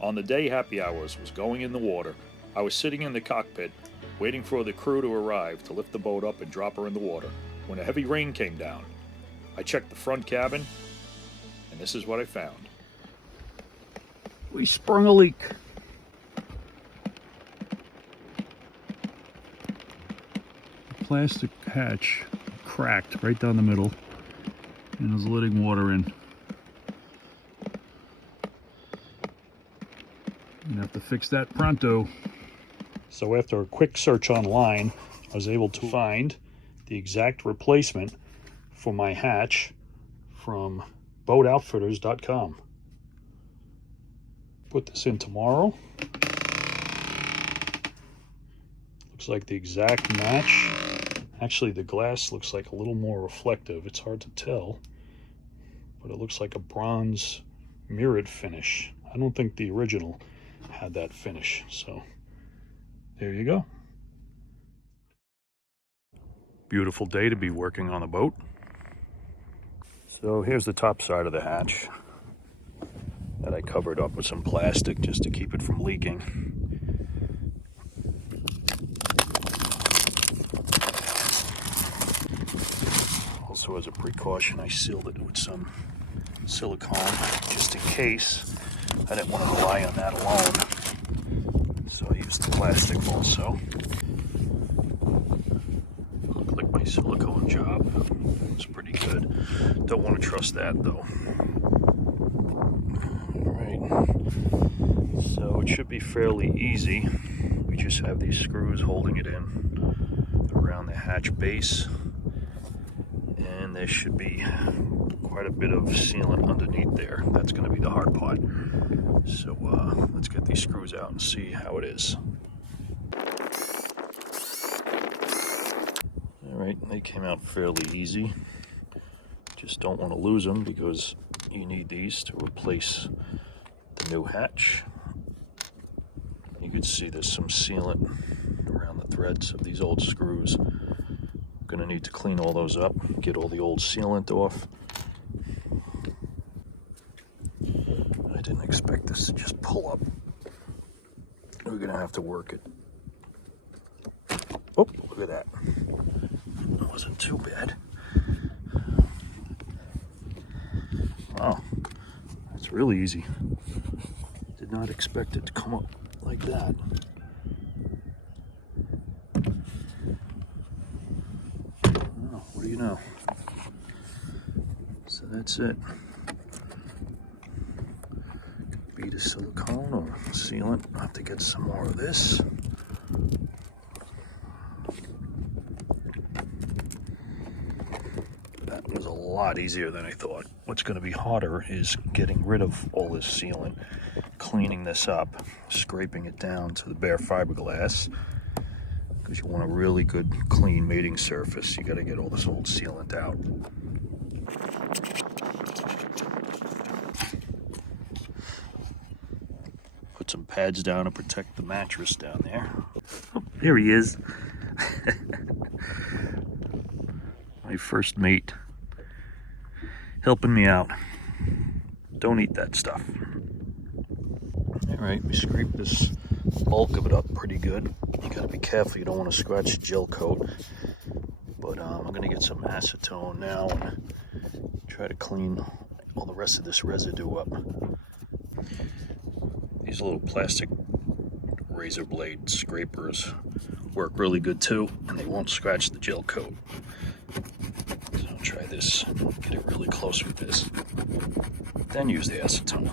On the day Happy Hours was going in the water, I was sitting in the cockpit waiting for the crew to arrive to lift the boat up and drop her in the water when a heavy rain came down. I checked the front cabin, and this is what I found. We sprung a leak. The plastic hatch cracked right down the middle and was letting water in. You have to fix that pronto. So after a quick search online, I was able to find the exact replacement for my hatch from boatoutfitters.com. Put this in tomorrow. Looks like the exact match. Actually, the glass looks like a little more reflective. It's hard to tell, but it looks like a bronze mirrored finish. I don't think the original had that finish, so there you go. Beautiful day to be working on the boat. So here's the top side of the hatch that I covered up with some plastic just to keep it from leaking. Also, as a precaution, I sealed it with some silicone just in case. I didn't want to rely on that alone, so I used the plastic also. Looked like my silicone job was pretty good. Don't want to trust that though. Alright, so it should be fairly easy. We just have these screws holding it in around the hatch base, and there should be quite a bit of sealant underneath there. That's going to be the hard part. So let's get these screws out and see how it is. Alright, they came out fairly easy. Just don't want to lose them because you need these to replace the new hatch. You can see there's some sealant around the threads of these old screws. I'm going to need to clean all those up, get all the old sealant off. I didn't expect this to just pull up. We're going to have to work it. Oh, look at that. That wasn't too bad. Wow, that's really easy. Did not expect it to come up like that. Oh, what do you know? So that's it. Bead of silicone or sealant. I'll have to get some more of this. That was a lot easier than I thought. What's going to be harder is getting rid of all this sealant, cleaning this up, scraping it down to the bare fiberglass, because you want a really good clean mating surface. You got to get all this old sealant out. Put some pads down to protect the mattress down there. Oh, there he is. My first mate, helping me out. Don't eat that stuff. All right, we scraped this bulk of it up pretty good. You gotta be careful, you don't want to scratch the gel coat. But I'm gonna get some acetone now and try to clean all the rest of this residue up. These little plastic razor blade scrapers work really good too, and they won't scratch the gel coat. So I'll try this, get it really close with this, then use the acetone.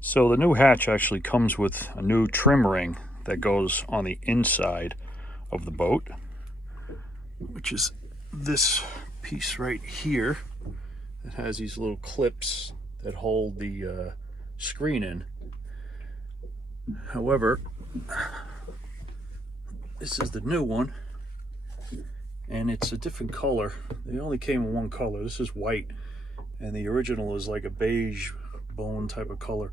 So the new hatch actually comes with a new trim ring that goes on the inside of the boat, which is this piece right here that has these little clips that hold the screen in. However, this is the new one, and it's a different color. They only came in one color. This is white, and the original is like a beige bone type of color.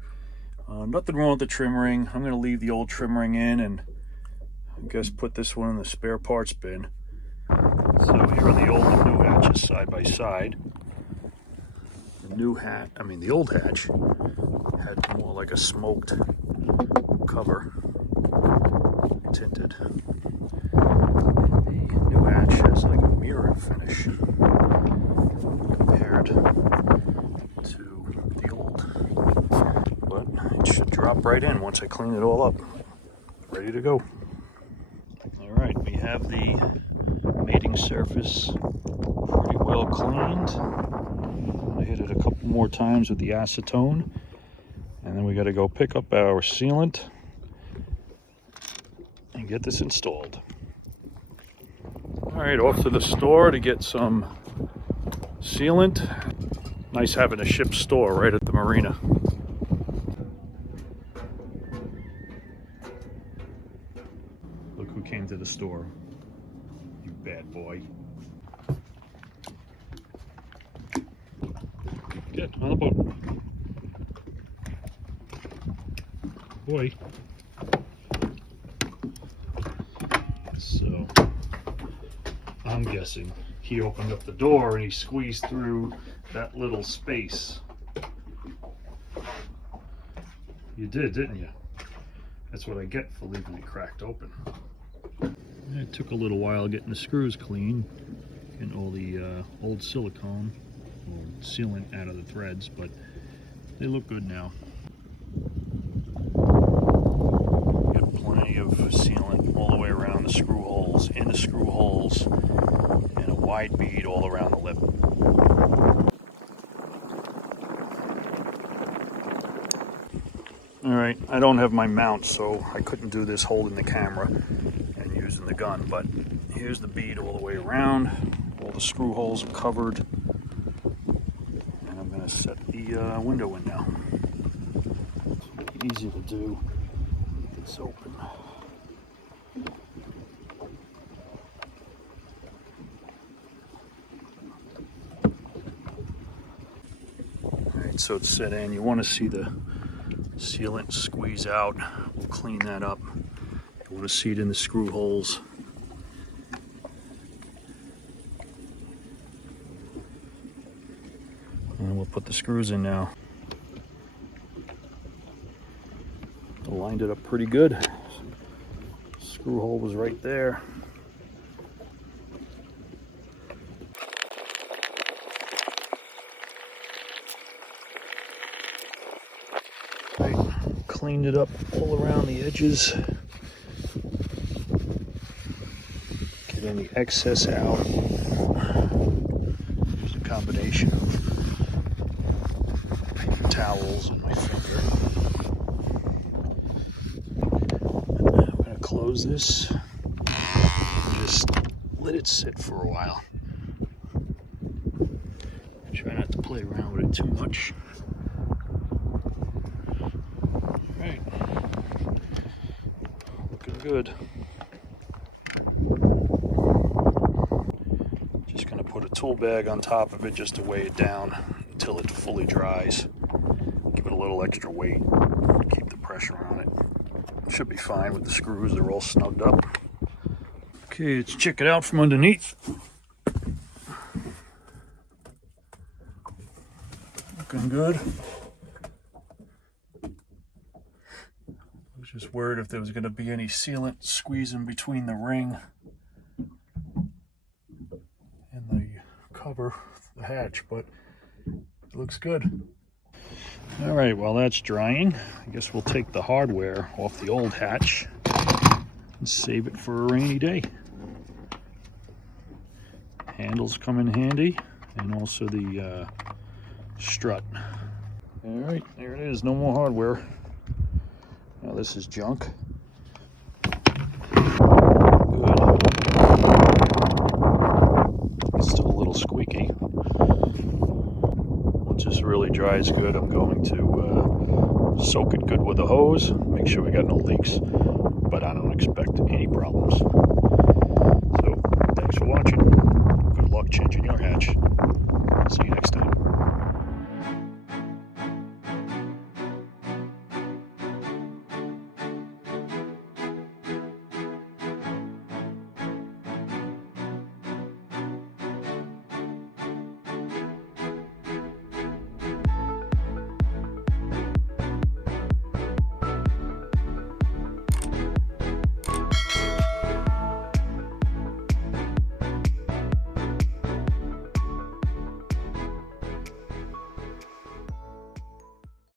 Nothing wrong with the trim ring. I'm going to leave the old trim ring in and I guess put this one in the spare parts bin. So here are the old and new hatches side by side. The old hatch had more like a smoked cover, tinted. The new hatch has like a mirror finish compared to the old. But it should drop right in once I clean it all up. Ready to go. Alright, we have the mating surface pretty well cleaned. I hit it a couple more times with the acetone. And then we got to go pick up our sealant and get this installed. Alright, off to the store to get some sealant. Nice having a ship store right at the marina. Look who came to the store. You bad boy. Get on the boat. Boy. So, I'm guessing he opened up the door and he squeezed through that little space. You did, didn't you? That's what I get for leaving it cracked open. It took a little while getting the screws clean, getting all the old silicone or sealant out of the threads, but they look good now. Got plenty of sealant all the way around the screw holes, in the screw holes, and a wide bead all around the lip. Alright, I don't have my mount, so I couldn't do this holding the camera and using the gun, but here's the bead all the way around. All the screw holes are covered. And I'm going to set the window in now. It's easy to do. It's open. Alright, so it's set in. You want to see the sealant squeeze out. We'll clean that up. You want to see it in the screw holes. And we'll put the screws in now. I lined it up pretty good. Screw hole was right there. Cleaned it up all around the edges. Get any excess out. There's a combination of paper towels and my finger. And now I'm going to close this and just let it sit for a while. Try not to play around with it too much. Right, looking good. Just going to put a tool bag on top of it just to weigh it down until it fully dries. Give it a little extra weight, keep the pressure on it. Should be fine with the screws, they're all snugged up. Okay, let's check it out from underneath. Looking good. Just worried if there was going to be any sealant squeezing between the ring and the cover, the hatch, but it looks good. All right, while that's drying, I guess we'll take the hardware off the old hatch and save it for a rainy day. Handles come in handy, and also the strut. All right, there it is, no more hardware. Now this is junk. Good. It's still a little squeaky. Once this really dries good, I'm going to soak it good with a hose, make sure we got no leaks, but I don't expect any problems. So, thanks for watching. Good luck changing your hatch. See you next time.